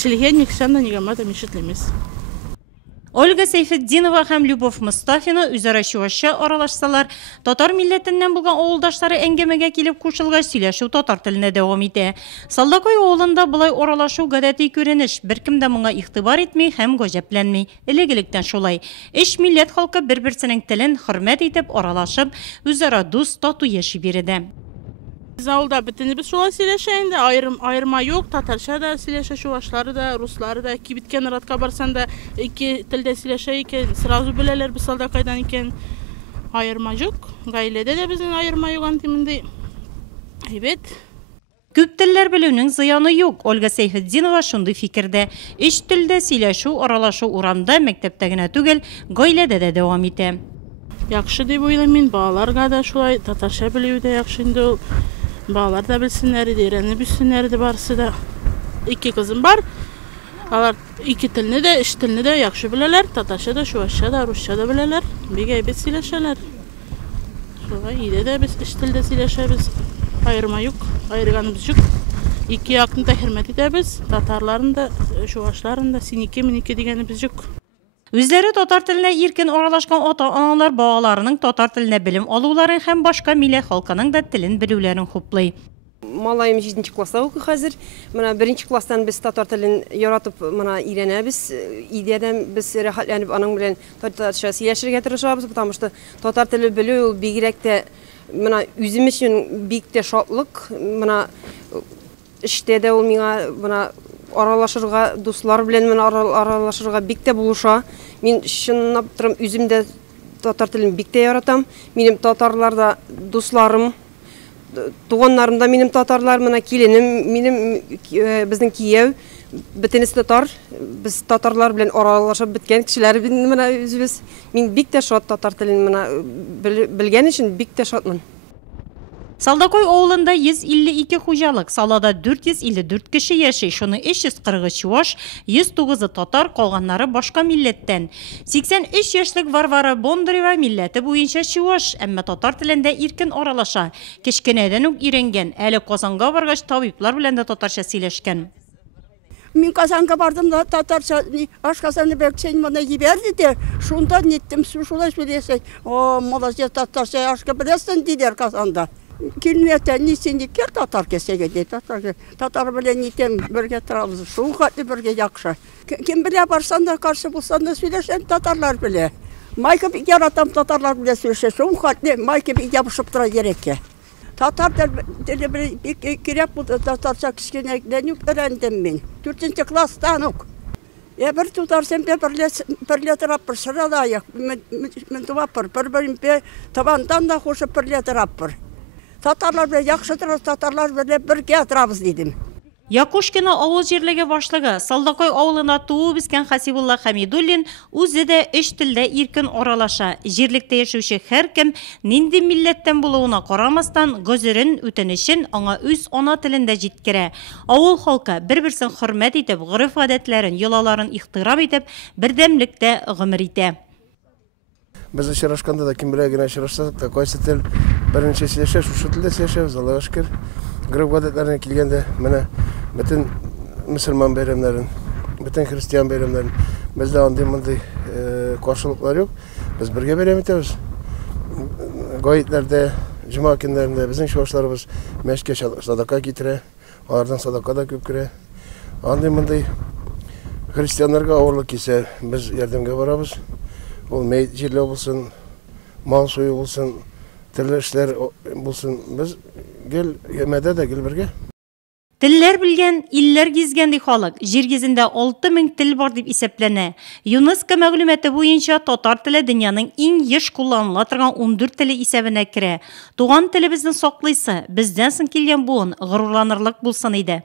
Челихенникшан да нигамата мишетлемес. Ольга Сейфетдинова һәм Любовь Мустафина үзара чуашча аралашсалар, татар милләтеннән булган авылдашлары әңгәмәгә килеп кушылгач сөйләшү татар теленә дәвам итә. Салдакай авылында булай аралашу гадәти күренеш, беркем дә моңа игътибар итми һәм гаҗәпләнми. Элек-электән шулай. Эш милләт халкы бер-берсенең телен хөрмәт итеп аралашып, үзара дус, тату яши бирде. Biz avulda bütünübüz şola sileşeyin de ayırma yok. Tatarşa da sileşe, şuvaşları da, Rusları da. Ki bitken aratka barsan da iki tilde sileşeyken sırası bileler bir Saldakay'dan iken ayırma yok. Gailede de bizim ayırma yok antiminde. Evet. Күп телләр белүнең зыяны юк. Ольга Сейфетдинова шундый фикердә. Эш телдә сөйләшү, аралашу урамда, мәктәптә генә түгел, гаиләдә дә дәвам итә. Яхшы дип уйлыйм мин, балаларга да шулай татарча белү дә яхшы инде ул. Балалар да bilsinler, öğrenip bilsinler de barsı da. İki kızım var. Alar iki tilini de, iş tilini de yakşı bileler. Tatarşa da, Şuvaşça da, Rusça da bileler. Bir gaybet sileşeler. Şuna iyi de biz iş tilde sileşebiz. Ayırma yok, ayırganımız yok. İki yakını da hürmet ederiz. Tatarların da, Şuvaşların da, sinike minike diyenimiz yok. Үзләре татар теленә иркен аралашкан ата-аналар балаларының татар теленә белем алуларын һәм башка милләт халкының да телен белүләрен хуплый. Малайым 7-нче класста укый хәзер. Менә 1-нче класстан без татар телен яратып, менә өйрәнәбез. Идеядән без рәхәтләнеп аның белән татарча сөйләшергә тырышабыз, потому что татар теле белү ул бигрәк тә менә үзем өчен бик тә шатлык. Менә эштә дә ул миңа менә aralashırga, dostlar bilen men aralashırga bik de buluşa. Min şunlap turım üzümde tatar tilini bik de yaratam. Benim tatarlar da dostlarım, tuğanlarım da benim tatarlar, mena kilinim, benim bizden Kiyev, biteniz tatar. Biz tatarlar bilen aralaşıp bitken kişiler bilen mena üzübüz. Min bik de şat tatar tilini mena bilgen için bik de şatmın. Салдакой авылында 152 хуҗалык, салада 454 кеше яши, шуны 340 чуаш, 109 татар, калганнары башка милләттән. 83 яшьлек Варвара Бондарева милләте буенча чуаш, әмма татар телендә иркен аралаша. Кечкенәдән үк өйрәнгән, әле Казанга баргач табиблар белән дә татарча сөйләшкән. Мин Казанга бардым да татарча ашкасаны бәкчән моны җибәрде дә, шунда ниттем шулай сөйләсәк. О, молодец, татарча ашка беләсең диләр Казанда. Килмәтә нисендикер татар кесәгә дә татар белән нитем бергә торабыз. Шул хәтле бергә яхшы. Кем белә барсан да каршы булсан да сөйләшәм татарлар белә. Майка бик яратам татарлар белән сөйләшә. Шул хәтле майка бик ябышып тора йөрәккә. Татар теле бик кирәк булды татарча кичкенәдән үк өйрәндем мин. 4-нче класстан ук. Бер тутарсам берлә торап сыралаяк. Мен туапыр, бер табандан да хушып берлә торапыр. Татарлар белән яхшы торабыз, татарлар белән бергә торабыз дидем. Якушкина авыл җирлеге башлыгы, Салдакай авылында туып үскән Хасибулла Хамидуллин үзе дә эш телдә иркен аралаша. Җирлектә яшәүче һәркем нинди милләттән булуына карамастан гозерен, үтенечен аңа үз ана телендә җиткерә. Авыл халкы бер-берсен хөрмәт итеп, гырыф-гадәтләрен, йолаларын ихтирам итеп, бердәмлектә гомер итә. Biz очрашканда да ким белә генә очрашсак, такой стиль беренче сөйләшә, шушы телдә сөйләшәбез, Аллаһка шөкер. Гырыф-гадәтләренә килгәндә, менә бөтен мөселман бәйрәмнәрен, бөтен христиан бәйрәмнәрен бездә андый каршылыклар юк. Без бергә бәйрәм итәбез. Гаетләрдә, җума көннәрендә безнең шуашларыбыз мәчеткә садака китерә, алардан садака да күп керә. Андый христианнарга авырлык кисә, без ярдәмгә барабыз. Ул мәйт җирләү булсын, мал суyu булсын, төрле эшләр булсын, без гел ямәдә дә гел бергә. Телләр белгән, илләр гизгән ди халык. Җир йөзендә 6000 тел бар дип исәпләнә. ЮНЕСКО мәгълүматы буенча татар теле дөньяның иң еш кулланыла торган 14 теле исәбенә керә. Туган телебезне саклыйсы, бездән соң килгән буын горурланырлык булсын иде.